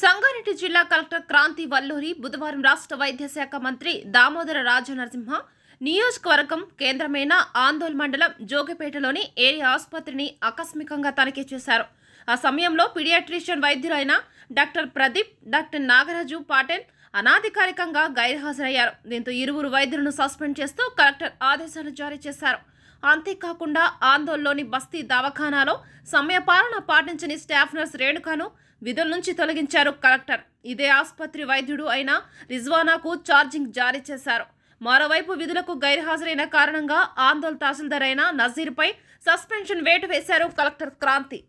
సంగారెడ్డి జిల్లా కలెక్టర్ క్రాంతి వల్లూరి బుధవారం రాష్ట్ర వైద్య శాఖ మంత్రి దామోదర రాజనరసింహ నియోజకవర్గం కేంద్రమైన ఆందోళ్ మండలం జోగిపేటలోని ఏరియా ఆసుపత్రిని ఆకస్మికంగా తనిఖీ చేశారు. ఆ సమయంలో పీడియాట్రిషియన్ వైద్యులైన డాక్టర్ ప్రదీప్, డాక్టర్ నాగరాజు పాటెల్ అనాధికారికంగా గైర్హాజరయ్యారు. దీంతో ఇరువురు వైద్యులను సస్పెండ్ చేస్తూ కలెక్టర్ ఆదేశాలు జారీ చేశారు. అంతేకాకుండా ఆందోళనలోని బస్తీ దవాఖానాలో సమయపాలన పాటించని స్టాఫ్ నర్స్ రేణుకాను విధుల నుంచి తొలగించారు కలెక్టర్. ఇదే ఆసుపత్రి వైద్యుడు అయిన రిజ్వానాకు ఛార్జింగ్ జారీ చేశారు. మరోవైపు విధులకు గైర్హాజరైన కారణంగా ఆందోళన తహసీల్దార్ అయిన నజీర్పై సస్పెన్షన్ వేటు వేశారు కలెక్టర్ క్రాంతి.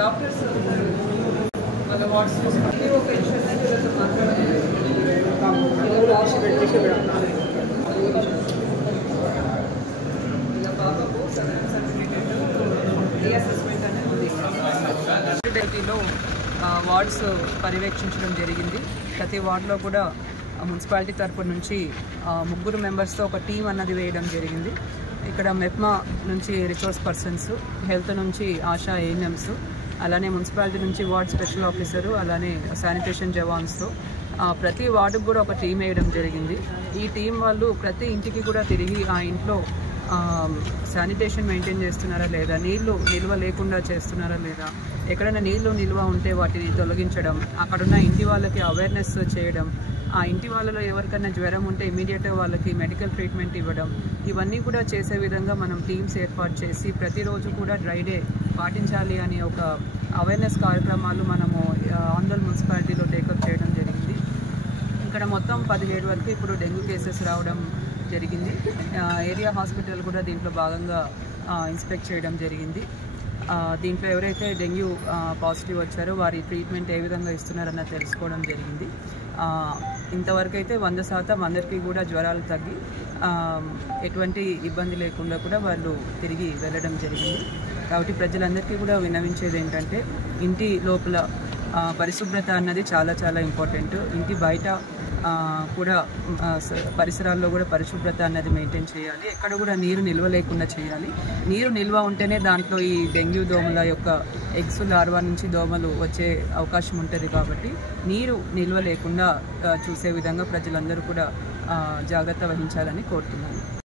डॉक्टर्स वाला वार्ड्स में वो पेशेंट है जो तो मात्र ఇలా బాబాకు సర్టిఫికేట్ రీఅసెస్మెంట్ అనేది ఉంది. డెల్టీలో వార్డ్స్ పర్యవేక్షించడం జరిగింది. ప్రతి వార్డులో కూడా మున్సిపాలిటీ తరపు నుంచి 3 మెంబర్స్తో ఒక టీం అన్నది వేయడం జరిగింది. ఇక్కడ మెప్మా నుంచి రిసోర్స్ పర్సన్స్, హెల్త్ నుంచి ఆశా ఏఎన్ఎంస్, అలానే మున్సిపాలిటీ నుంచి వార్డ్ స్పెషల్ ఆఫీసరు, అలానే శానిటేషన్ జవాన్స్తో ప్రతి వార్డుకు కూడా ఒక టీం వేయడం జరిగింది. ఈ టీం వాళ్ళు ప్రతి ఇంటికి కూడా తిరిగి ఆ ఇంట్లో శానిటేషన్ మెయింటైన్ చేస్తున్నారా లేదా, నీళ్లు నిల్వ లేకుండా చేస్తున్నారా లేదా, ఎక్కడైనా నీళ్లు నిల్వ ఉంటే వాటిని తొలగించడం, అక్కడున్న ఇంటి వాళ్ళకి అవేర్నెస్ చేయడం, ఆ ఇంటి వాళ్ళలో ఎవరికైనా జ్వరం ఉంటే ఇమీడియట్గా వాళ్ళకి మెడికల్ ట్రీట్మెంట్ ఇవ్వడం, ఇవన్నీ కూడా చేసే విధంగా మనం టీమ్స్ ఏర్పాటు చేసి ప్రతిరోజు కూడా డ్రై డే పాటించాలి అనే ఒక అవేర్నెస్ కార్యక్రమాలు మనము ఆందోళన మున్సిపాలిటీలో టేకప్ చేయడం జరిగింది. ఇక్కడ మొత్తం 17 వరకు ఇప్పుడు డెంగ్యూ కేసెస్ రావడం జరిగింది. ఏరియా హాస్పిటల్ కూడా దీంట్లో భాగంగా ఇన్స్పెక్ట్ చేయడం జరిగింది. దీంట్లో ఎవరైతే డెంగ్యూ పాజిటివ్ వచ్చారో వారి ట్రీట్మెంట్ ఏ విధంగా ఇస్తున్నారన్న తెలుసుకోవడం జరిగింది. ఇంతవరకు అయితే 100% అందరికీ కూడా జ్వరాలు తగ్గి ఎటువంటి ఇబ్బంది లేకుండా కూడా వాళ్ళు తిరిగి వెళ్ళడం జరిగింది. కాబట్టి ప్రజలందరికీ కూడా విన్నవించేది ఏంటంటే, ఇంటి లోపల పరిశుభ్రత అన్నది చాలా చాలా ఇంపార్టెంట్. ఇంటి బయట కూడా పరిసరాల్లో కూడా పరిశుభ్రత అన్నది మెయింటైన్ చేయాలి. ఎక్కడ కూడా నీరు నిల్వ లేకుండా చేయాలి. నీరు నిల్వ ఉంటేనే దాంట్లో ఈ డెంగ్యూ దోమల యొక్క ఎగ్స్, లార్వా నుంచి దోమలు వచ్చే అవకాశం ఉంటుంది. కాబట్టి నీరు నిల్వ లేకుండా చూసే విధంగా ప్రజలందరూ కూడా జాగ్రత్త వహించాలని కోరుతున్నాను.